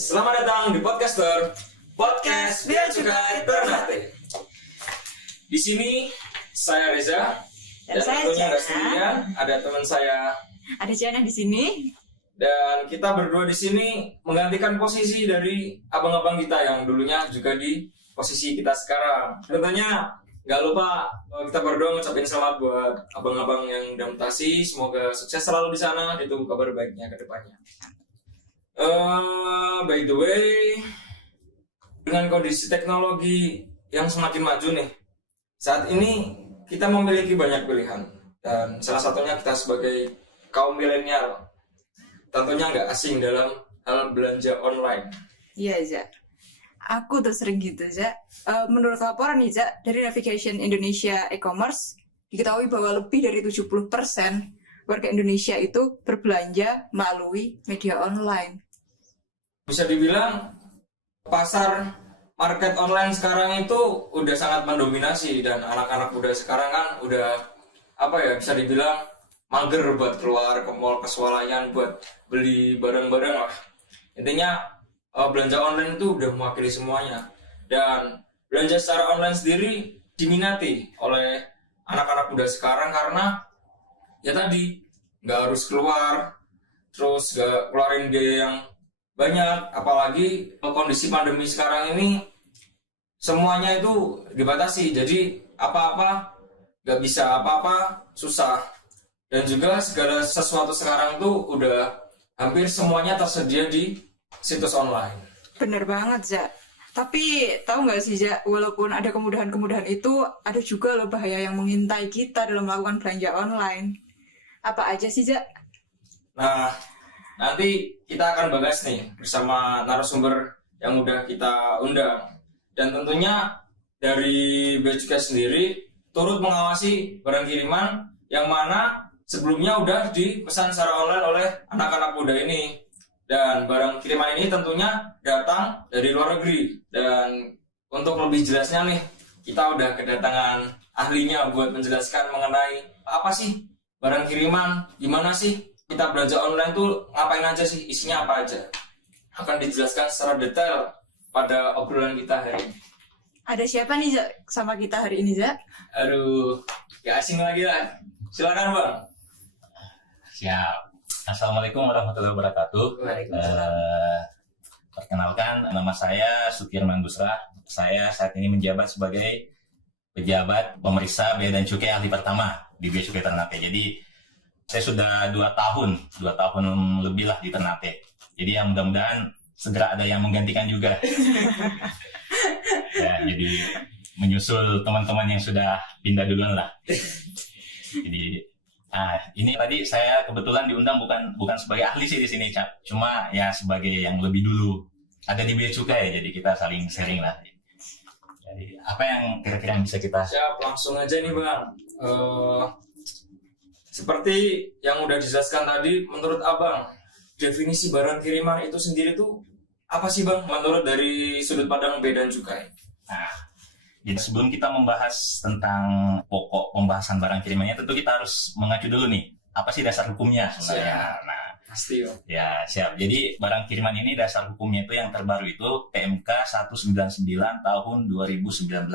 Selamat datang di Podcaster Podcast Bea Cukai Ternate. Di sini saya Reza dan saya tentunya nggak Jana. sendirian, ada teman saya Ada Jana di sini. dan kita berdua di sini menggantikan posisi dari abang-abang kita yang dulunya juga di posisi kita sekarang. Tentunya nggak lupa kita berdua ngucapin selamat buat abang-abang yang udah mutasi. Semoga sukses selalu di sana. Ditunggu kabar baiknya ke depannya. By the way, dengan kondisi teknologi yang semakin maju nih, saat ini kita memiliki banyak pilihan dan salah satunya kita sebagai kaum milenial tentunya nggak asing dalam hal belanja online. Iya, Za. Aku tuh sering gitu, Za. Menurut laporan nih, Za, dari Navigation Indonesia E-commerce, diketahui bahwa lebih dari 70% warga Indonesia itu berbelanja melalui media online. Bisa dibilang pasar market online sekarang itu udah sangat mendominasi dan anak-anak muda sekarang kan udah bisa dibilang mager buat keluar ke mall, ke swalayan buat beli barang-barang lah. Intinya belanja online itu udah mewakili semuanya dan belanja secara online sendiri diminati oleh anak-anak muda sekarang karena ya tadi nggak harus keluar, terus nggak keluarin biaya yang banyak, apalagi kondisi pandemi sekarang ini semuanya itu dibatasi, jadi apa-apa nggak bisa, apa-apa susah, dan juga segala sesuatu sekarang tuh udah hampir semuanya tersedia di situs online. Bener banget, Za. Tapi tahu nggak sih, Za, walaupun ada kemudahan-kemudahan itu, ada juga loh bahaya yang mengintai kita dalam melakukan belanja online. Apa aja sih, Za? Nah, nanti kita akan bahas nih bersama narasumber yang udah kita undang. Dan tentunya dari Bea Cukai sendiri turut mengawasi barang kiriman yang mana sebelumnya udah dipesan secara online oleh anak-anak muda ini. Dan barang kiriman ini tentunya datang dari luar negeri. Dan untuk lebih jelasnya nih, kita udah kedatangan ahlinya buat menjelaskan mengenai apa sih barang kiriman, gimana sih kita belanja online tuh ngapain aja sih, isinya apa aja. Akan dijelaskan secara detail pada obrolan kita hari ini. Ada siapa nih, Za, sama kita hari ini, Za? Aduh, gak asing lagi lah. Silakan Bang. Siap. Assalamualaikum warahmatullahi wabarakatuh. Waalaikumsalam. Perkenalkan, nama saya Sukirman Busra. Saya saat ini menjabat sebagai pejabat pemeriksa bea dan cukai ahli pertama di Bea Cukai Ternate. Jadi saya sudah 2 tahun lebih lah di Ternate. Jadi ya mudah-mudahan segera ada yang menggantikan juga. Ya, jadi menyusul teman-teman yang sudah pindah duluan lah. Jadi ini tadi saya kebetulan diundang bukan sebagai ahli sih di sini, Cap. Cuma ya sebagai yang lebih dulu ada di Bea Cukai, jadi kita saling sharing lah. Jadi apa yang kira-kira yang bisa kita... Siap, langsung aja nih Bang. Seperti yang udah dijelaskan tadi, menurut Abang, definisi barang kiriman itu sendiri tuh apa sih Bang? Menurut dari sudut pandang Bea dan Cukai. Nah, jadi sebelum kita membahas tentang pokok pembahasan barang kirimannya, tentu kita harus mengacu dulu nih, apa sih dasar hukumnya sebenarnya. Nah, pasti Bang. Ya, siap. Jadi barang kiriman ini dasar hukumnya itu yang terbaru itu PMK 199 tahun 2019.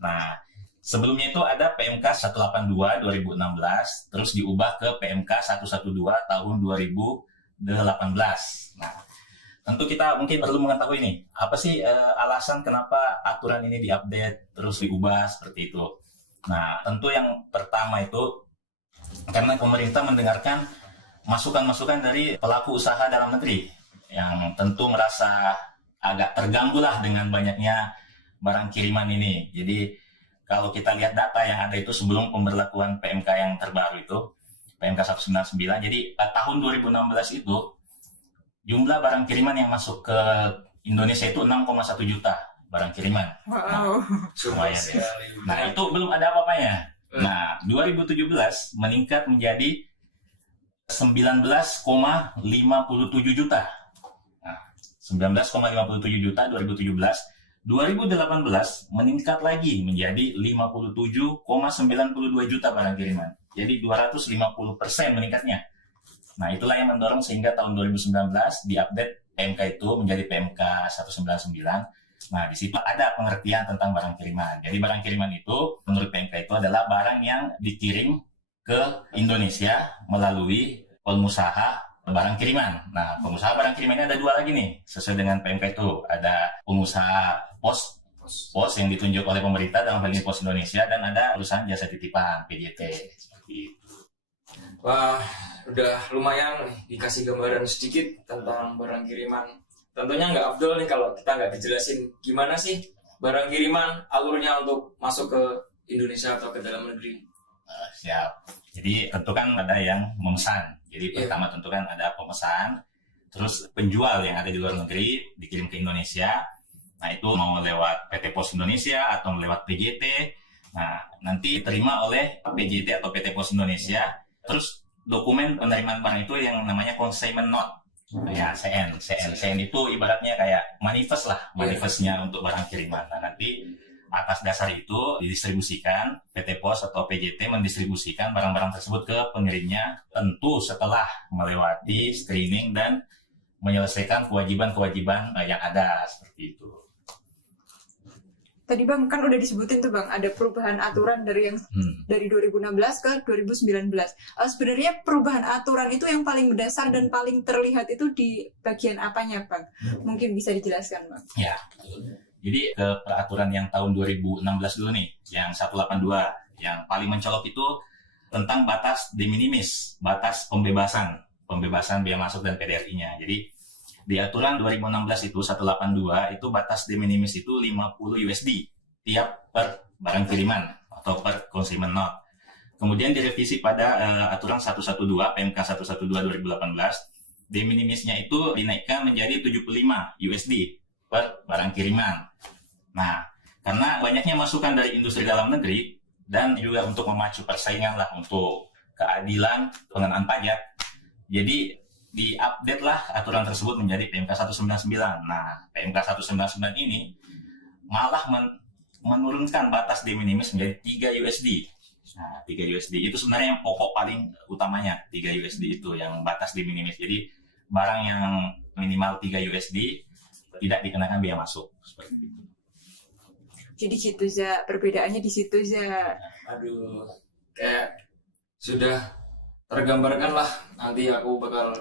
Nah, sebelumnya itu ada PMK 182 2016, terus diubah ke PMK 112 tahun 2018. Nah, tentu kita mungkin perlu mengetahui nih, apa sih alasan kenapa aturan ini diupdate, terus diubah seperti itu. Nah, tentu yang pertama itu karena pemerintah mendengarkan masukan-masukan dari pelaku usaha dalam negeri yang tentu merasa agak terganggu lah dengan banyaknya barang kiriman ini. Jadi kalau kita lihat data yang ada itu sebelum pemberlakuan PMK yang terbaru itu, PMK 199, jadi tahun 2016 itu jumlah barang kiriman yang masuk ke Indonesia itu 6,1 juta barang kiriman. Wow. Lumayan ya. Nah, itu belum ada apa-apanya. Nah, 2017 meningkat menjadi 19,57 juta. Nah, 19,57 juta 2017. 2018 meningkat lagi menjadi 57,92 juta barang kiriman. Jadi 250% meningkatnya. Nah, itulah yang mendorong sehingga tahun 2019 diupdate PMK itu menjadi PMK 199. Nah, di situ ada pengertian tentang barang kiriman. Jadi barang kiriman itu menurut PMK itu adalah barang yang dikirim ke Indonesia melalui pengusaha barang kiriman. Nah, pengusaha barang kiriman ini ada dua lagi nih, sesuai dengan PMK itu. Ada pengusaha pos yang ditunjuk oleh pemerintah, dalam hal ini Pos Indonesia, dan ada perusahaan jasa titipan, PJT. Seperti itu. Wah, udah lumayan nih dikasih gambaran sedikit tentang barang kiriman. Tentunya nggak afdol nih kalau kita nggak dijelasin gimana sih barang kiriman alurnya untuk masuk ke Indonesia atau ke dalam negeri. Siap. Jadi tentu kan ada yang memesan. Jadi pertama tentu kan ada pemesan, terus penjual yang ada di luar negeri dikirim ke Indonesia. Nah, itu mau lewat PT Pos Indonesia atau lewat PJT. Nah, nanti diterima oleh PJT atau PT Pos Indonesia. Terus dokumen penerimaan barang itu yang namanya consignment note. Ya, CN itu ibaratnya kayak manifest lah, manifestnya untuk barang kiriman. Nah, nanti atas dasar itu didistribusikan, PT Pos atau PJT mendistribusikan barang-barang tersebut ke pengirimnya, tentu setelah melewati screening dan menyelesaikan kewajiban-kewajiban yang ada, seperti itu. Tadi Bang, kan udah disebutin tuh Bang, ada perubahan aturan dari yang dari 2016 ke 2019. Sebenarnya perubahan aturan itu yang paling mendasar dan paling terlihat itu di bagian apanya Bang? Mungkin bisa dijelaskan Bang. Ya, jadi ke peraturan yang tahun 2016 dulu nih, yang 182, yang paling mencolok itu tentang batas de minimis, batas pembebasan biaya masuk dan PDRI-nya. Jadi di aturan 2016 itu 182 itu batas de minimis itu 50 USD tiap per barang kiriman atau per consignment note. Kemudian direvisi pada aturan 112 PMK 112 2018, de minimisnya itu dinaikkan menjadi 75 USD per barang kiriman. Nah, karena banyaknya masukan dari industri dalam negeri dan juga untuk memacu persaingan lah untuk keadilan pengenaan pajak, jadi di-update lah aturan tersebut menjadi PMK 199. Nah, PMK 199 ini malah menurunkan batas de minimis menjadi 3 USD. Nah, 3 USD itu sebenarnya yang pokok paling utamanya, 3 USD itu yang batas de minimis. Jadi, barang yang minimal 3 USD tidak dikenakan biaya masuk. Seperti itu. Jadi gitu Za, perbedaannya di situ Za. Aduh, kayak sudah tergambarkan lah, nanti aku bakal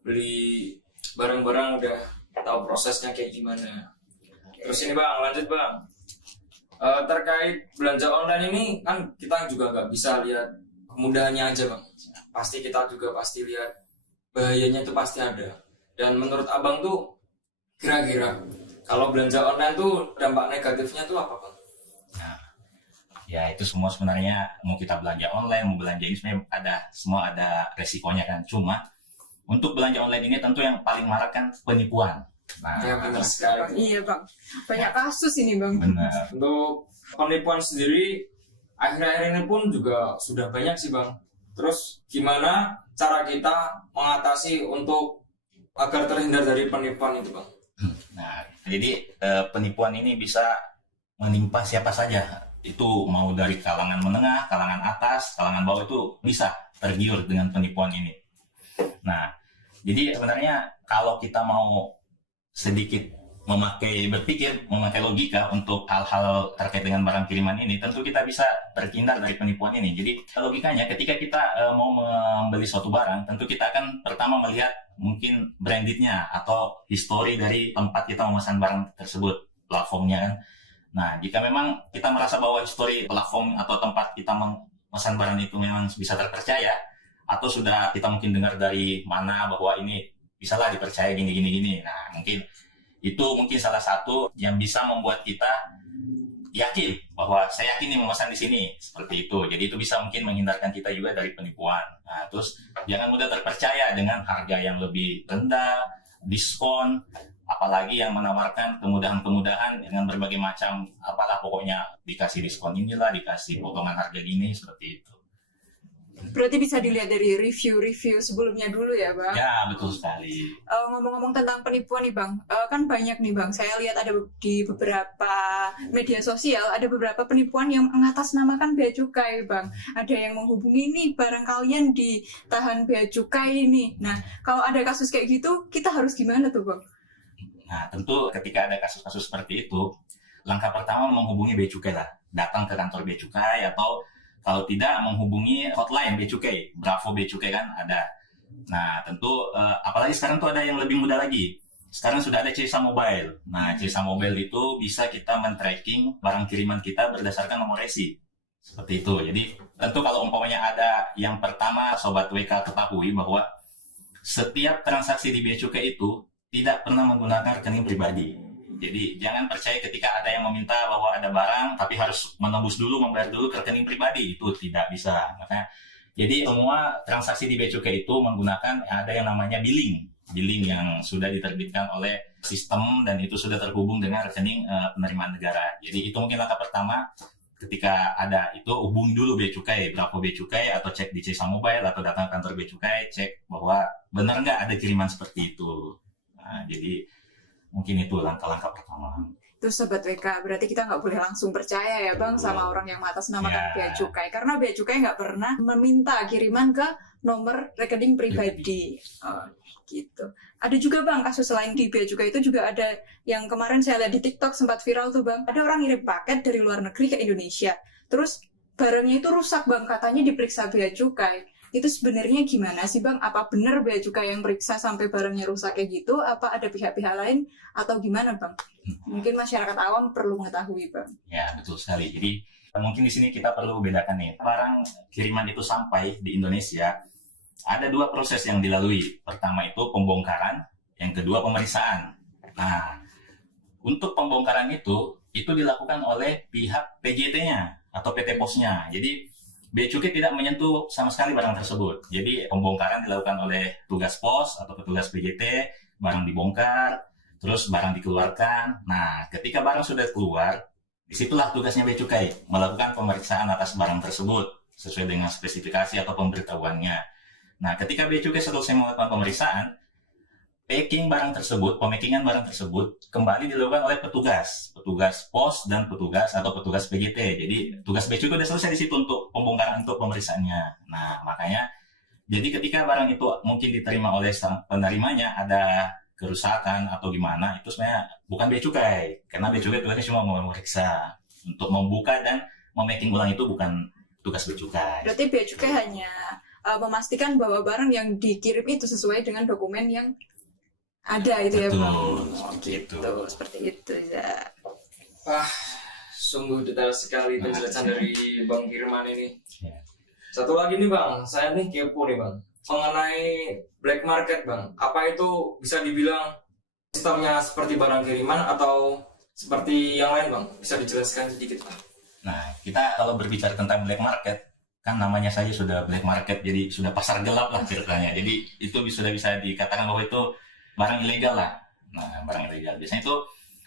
beli barang-barang udah tahu prosesnya kayak gimana. Terus ini Bang, lanjut Bang. Terkait belanja online ini kan kita juga nggak bisa lihat kemudahannya aja Bang. Pasti kita juga pasti lihat bahayanya itu pasti ada. Dan menurut Abang tuh kira-kira kalau belanja online tuh dampak negatifnya tuh apa Bang? Nah, ya itu semua sebenarnya mau kita belanja online, mau belanja ini sebenarnya semua ada resikonya kan. Cuma untuk belanja online ini tentu yang paling marak kan penipuan. Nah, Ya benar sekali. Iya Bang, banyak kasus ini Bang. benar. Untuk penipuan sendiri akhir-akhir ini pun juga sudah banyak sih Bang. Terus gimana cara kita mengatasi untuk agar terhindar dari penipuan itu Bang? Nah, jadi penipuan ini bisa menimpa siapa saja. Itu mau dari kalangan menengah, kalangan atas, kalangan bawah itu bisa tergiur dengan penipuan ini. Nah, jadi sebenarnya kalau kita mau sedikit memakai logika untuk hal-hal terkait dengan barang kiriman ini, tentu kita bisa terhindar dari penipuan ini. Jadi logikanya ketika kita mau membeli suatu barang, tentu kita akan pertama melihat mungkin brandednya atau histori dari tempat kita memesan barang tersebut, platformnya kan. Nah, jika memang kita merasa bahwa histori platform atau tempat kita memesan barang itu memang bisa terpercaya, atau sudah kita mungkin dengar dari mana bahwa ini bisalah dipercaya gini. Nah, mungkin salah satu yang bisa membuat kita yakin bahwa saya yakin nih memesan di sini, seperti itu. Jadi itu bisa mungkin menghindarkan kita juga dari penipuan. Nah, terus jangan mudah terpercaya dengan harga yang lebih rendah, diskon, apalagi yang menawarkan kemudahan-kemudahan dengan berbagai macam, apalah pokoknya dikasih diskon inilah, dikasih potongan harga gini, seperti itu. Berarti bisa dilihat dari review-review sebelumnya dulu ya Bang? Ya, betul sekali. Ngomong-ngomong tentang penipuan nih Bang, kan banyak nih Bang, saya lihat ada di beberapa media sosial, ada beberapa penipuan yang mengatasnamakan bea cukai Bang. Ada yang menghubungi nih, barang kalian ditahan bea cukai ini. Nah, kalau ada kasus kayak gitu, kita harus gimana tuh Bang? Nah, tentu ketika ada kasus-kasus seperti itu, langkah pertama menghubungi Bea Cukai lah. Datang ke kantor Bea Cukai atau kalau tidak menghubungi hotline Bea Cukai, Bravo Bea Cukai kan ada. Nah, tentu apalagi sekarang tuh ada yang lebih mudah lagi. Sekarang sudah ada CISA Mobile. Nah, CISA Mobile itu bisa kita men-tracking barang kiriman kita berdasarkan nomor resi. Seperti itu. Jadi, tentu kalau umpamanya ada yang pertama Sobat WK ketahui bahwa setiap transaksi di Bea Cukai itu tidak pernah menggunakan rekening pribadi. Jadi jangan percaya ketika ada yang meminta bahwa ada barang tapi harus menembus dulu, membayar dulu ke rekening pribadi, itu tidak bisa. Makanya jadi semua transaksi di Bea Cukai itu menggunakan ada yang namanya billing yang sudah diterbitkan oleh sistem dan itu sudah terhubung dengan rekening penerimaan negara. Jadi itu mungkin langkah pertama. Ketika ada itu hubungi dulu Bea Cukai, Bravo Bea Cukai atau cek di CISA Mobile atau datang ke kantor Bea Cukai, cek bahwa benar nggak ada kiriman seperti itu. Nah, jadi mungkin itu langkah-langkah pertama. Itu Sobat WK, berarti kita nggak boleh langsung percaya ya Bang sama orang yang mengatasnamakan Ya. Bea Cukai. Karena Bea Cukai nggak pernah meminta kiriman ke nomor rekening pribadi. Oh, gitu. Ada juga Bang kasus lain di Bea Cukai itu juga ada yang kemarin saya lihat di TikTok sempat viral tuh Bang. Ada orang ngirim paket dari luar negeri ke Indonesia. Terus barangnya itu rusak Bang, katanya diperiksa Bea Cukai. Itu sebenarnya gimana sih Bang? Apa benar Bea Cukai yang periksa sampai barangnya rusak kayak gitu? Apa ada pihak-pihak lain atau gimana Bang? Mungkin masyarakat awam perlu mengetahui Bang. Ya, betul sekali. Jadi mungkin di sini kita perlu bedakan nih. Barang kiriman itu sampai di Indonesia, ada dua proses yang dilalui. Pertama itu pembongkaran, yang kedua pemeriksaan. Nah, untuk pembongkaran itu dilakukan oleh pihak PJT-nya atau PT Pos-nya. Jadi Bea Cukai tidak menyentuh sama sekali barang tersebut. Jadi pembongkaran dilakukan oleh tugas pos atau petugas PJT, barang dibongkar, terus barang dikeluarkan. Nah, ketika barang sudah keluar, disitulah tugasnya Bea Cukai melakukan pemeriksaan atas barang tersebut sesuai dengan spesifikasi atau pemberitahuannya. Nah, ketika Bea Cukai selesai melakukan pemeriksaan, pemakingan barang tersebut kembali dilakukan oleh petugas pos dan petugas PJT. Jadi tugas Bea Cukai sudah selesai di situ untuk pembongkaran untuk pemeriksaannya. Nah, makanya jadi ketika barang itu mungkin diterima oleh sang penerimanya ada kerusakan atau gimana, itu sebenarnya bukan Bea Cukai, karena Bea Cukai tugasnya cuma memeriksa. Untuk membuka dan memaking ulang itu bukan tugas Bea Cukai. Berarti Bea Cukai hanya memastikan bahwa barang yang dikirim itu sesuai dengan dokumen yang ada itu ya Bang. Gitu. Seperti itu ya. Wah, sungguh detail sekali penjelasan dari Bang Firman ini. Ya. Satu lagi nih Bang, saya nih kepo nih Bang. Mengenai black market Bang, apa itu bisa dibilang sistemnya seperti barang kiriman atau seperti yang lain Bang? Bisa dijelaskan sedikit Pak? Nah, kita kalau berbicara tentang black market, kan namanya saja sudah black market, jadi sudah pasar gelap lah ceritanya. Jadi itu sudah bisa dikatakan bahwa itu barang ilegal lah. Nah, barang ilegal. Biasanya itu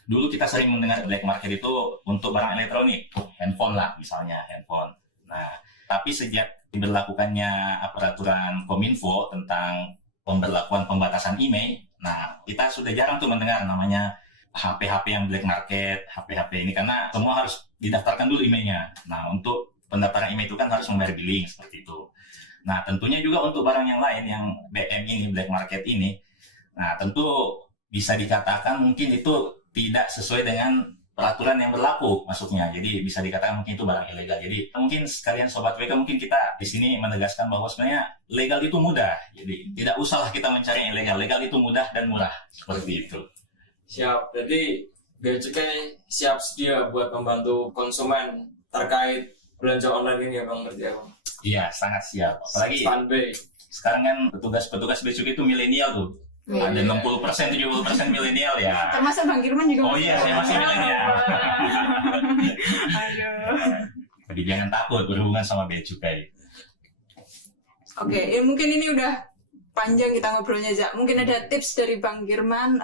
dulu kita sering mendengar black market itu untuk barang elektronik, handphone lah misalnya, handphone. Nah, tapi sejak diberlakukannya peraturan Kominfo tentang pemberlakuan pembatasan IMEI, nah kita sudah jarang tuh mendengar namanya HP-HP yang black market, HP-HP ini karena semua harus didaftarkan dulu IMEI-nya. Nah, untuk pendaftaran IMEI itu kan harus membayar billing seperti itu. Nah, tentunya juga untuk barang yang lain yang BM ini, black market ini, nah tentu bisa dikatakan mungkin itu tidak sesuai dengan peraturan yang berlaku masuknya. Jadi bisa dikatakan mungkin itu barang ilegal. Jadi mungkin sekalian Sobat WK mungkin kita di sini menegaskan bahwa sebenarnya legal itu mudah. Jadi tidak usahlah kita mencari yang ilegal. Legal itu mudah dan murah. Seperti itu. Siap, jadi Bea Cukai siap sedia buat membantu konsumen terkait belanja online ini ya Bang, berarti ya Bang? Iya, sangat siap. Apalagi Standby. sekarang kan petugas Bea Cukai itu milenial tuh. Ada 60%, 70% milenial ya. Termasuk Bang Firman juga. Oh iya, saya masih milenial. Aduh. Jadi jangan takut berhubungan sama Bea Cukai. Oke, ya mungkin ini udah panjang kita ngobrolnya, Jak. Mungkin ada tips dari Bang Firman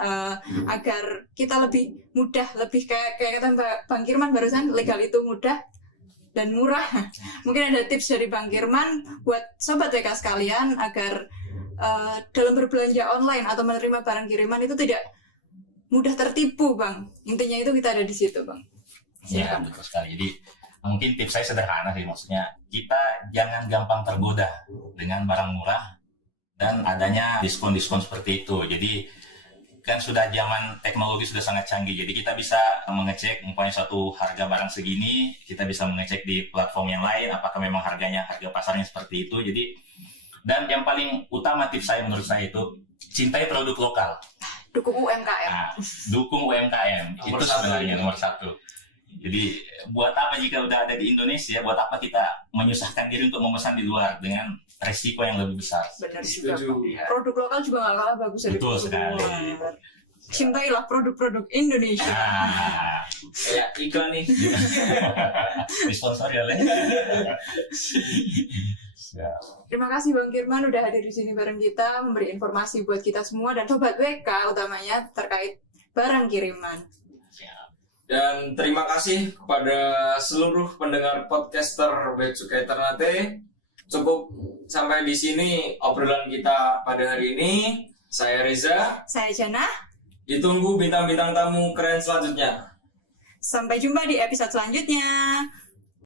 agar kita lebih mudah, lebih kayak kata Bang Firman barusan, legal itu mudah dan murah. Mungkin ada tips dari Bang Firman buat Sobat WK sekalian agar dalam berbelanja online atau menerima barang kiriman itu tidak mudah tertipu, Bang. Intinya itu kita ada di situ, Bang. Ya, betul sekali. Jadi mungkin tips saya sederhana sih, maksudnya kita jangan gampang tergoda dengan barang murah dan adanya diskon-diskon seperti itu. Jadi kan sudah zaman teknologi sudah sangat canggih, jadi kita bisa mengecek umpamanya suatu harga barang segini, kita bisa mengecek di platform yang lain apakah memang harga pasarnya seperti itu. Jadi, dan yang paling utama tips saya menurut saya itu cintai produk lokal. Dukung UMKM. Nah, dukung UMKM Nomor itu satu. sebenarnya nomor satu. Jadi buat apa jika udah ada di Indonesia, buat apa kita menyusahkan diri untuk memesan di luar dengan resiko yang lebih besar? Benar juga. Setuju. Pak. Produk lokal juga nggak kalah bagus dari Betul produk sekali. luar. Cintailah produk-produk Indonesia. Nah, Kayak iklan nih. disponsori oleh. Siap. Terima kasih Bang Kirman udah hadir di sini bareng kita, memberi informasi buat kita semua dan sobat WK utamanya terkait barang kiriman. Dan terima kasih kepada seluruh pendengar podcaster Bea Cukai Ternate. Cukup sampai di sini obrolan kita pada hari ini. Saya Reza. Saya Jana, Ditunggu bintang-bintang tamu keren selanjutnya. sampai jumpa di episode selanjutnya.